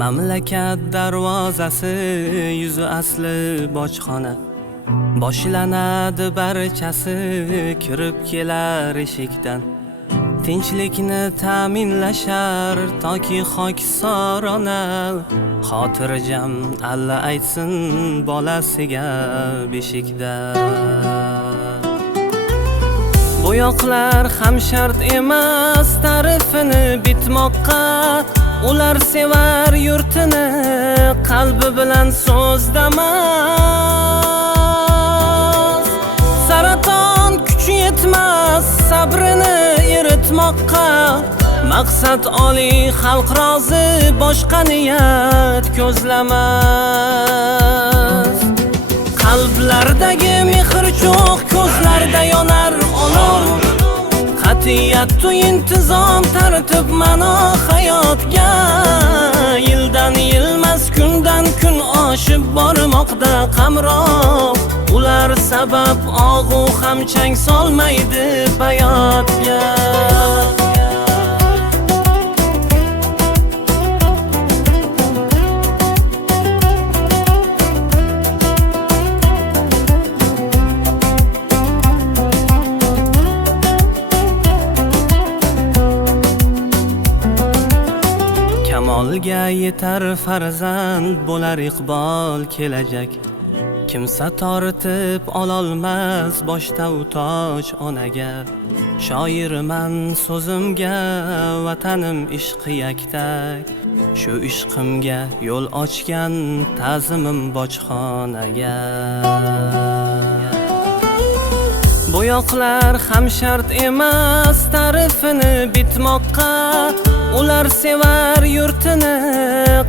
Mamlakat darvozasi yuzi asli bojxona. Boshlanadi barchasi kirib kelar eshikdan. Tinchlikni ta'minlashar toki xoksorona. Xotirjam alla aytsin bolasiga beshikda. Bo'yoqlar ham shart emas ta'rifini bitmoqqa. Ular sevar yurtini qalbi bilan so'zdamas. Saraton kuchi yetmas sabrini eritmoqqa. Maqsad oliy, xalq rozi, boshqa niyat ko'zlamas. Qalblardagi mehr cho'q, ko'zlarda yonar olov. Qat'iyat u intizom, tartib ma'no hayotga. Yildan yilmas, kundan kun oshib bormoqda qamroq. Ular sabab og'u ham chang solmaydi hayotga. Kamolga yetar farzand, bo'lar iqbol kelajak. Kimsa tortib ololmas boshda u toj onaga. Shoirman so'zimga, vatanim ishqi yaktak. Shu ishqimga yo'l ochgan ta'zimim bojxonaga. Bo'yoqlar ham shart emas ta'rifini bitmoqqa. Ular sevar yurtini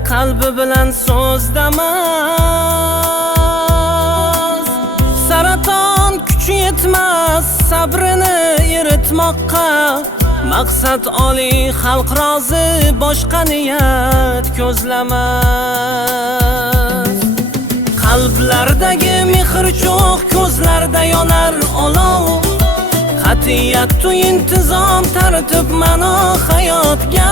qalbi bilan so'zdamas. Saraton kuchi yetmas sabrini eritmoqqa. Maqsad oliy, xalq rozi, boshqa niyat ko'zlamas. Qalblardagi mehr cho'q, ko'zlarda yonar olov. Qat'iyat u intizom, tartib ma'no hayotga.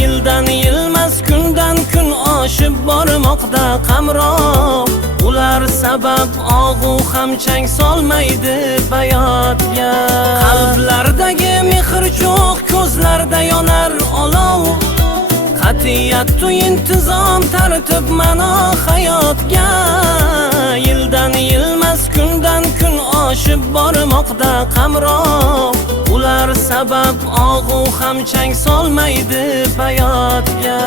Yildan yilmas, kundan kun oshib bormoqda qamroq. Ular sabab og'u ham chang solmaydi hayotga. Qalblardagi mehr cho'q, ko'zlarda yonar olov. Qat'iyat u intizom, tartib ma'no hayotga. Yildan yilmas, kundan kun oshib bormoqda qamroq. Ular sabab og'u ham chang solmaydi hayotga.